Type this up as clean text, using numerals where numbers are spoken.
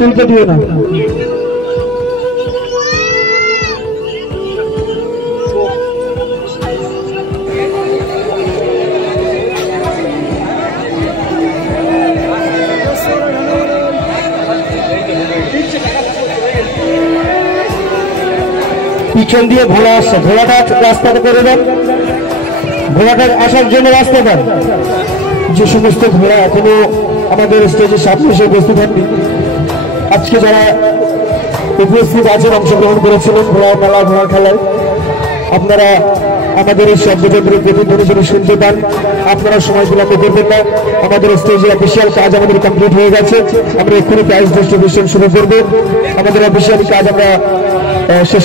তুলতে দিও না। পিছন দিয়ে ঘোড়া আসছে, ঘোড়াটা রাস্তাটা করে দেন, ঘোড়াটা আসার জন্য রাস্তা দেন। যে সমস্ত ঘোড়া এখনো আমাদের স্টেজের সামনে এসে উপস্থিত হননি, আজকে যারা উপস্থিত আছেন, অংশগ্রহণ করেছিলেন ঘোড়ার মেলা, ঘোড়ার খেলায়, আপনারা আমাদের এই শব্দযন্ত্রের প্রতিধ্বনি যদি শুনতে পান, আপনারা সময় বিলম্ব করবেন না। আমাদের স্টেজে অফিসিয়াল কাজ আমাদের কমপ্লিট হয়ে গেছে। আমরা এক্ষুনি প্রাইজ ডিস্ট্রিবিউশন শুরু করবো। আমাদের অফিসিয়াল কাজ আমরা শেষ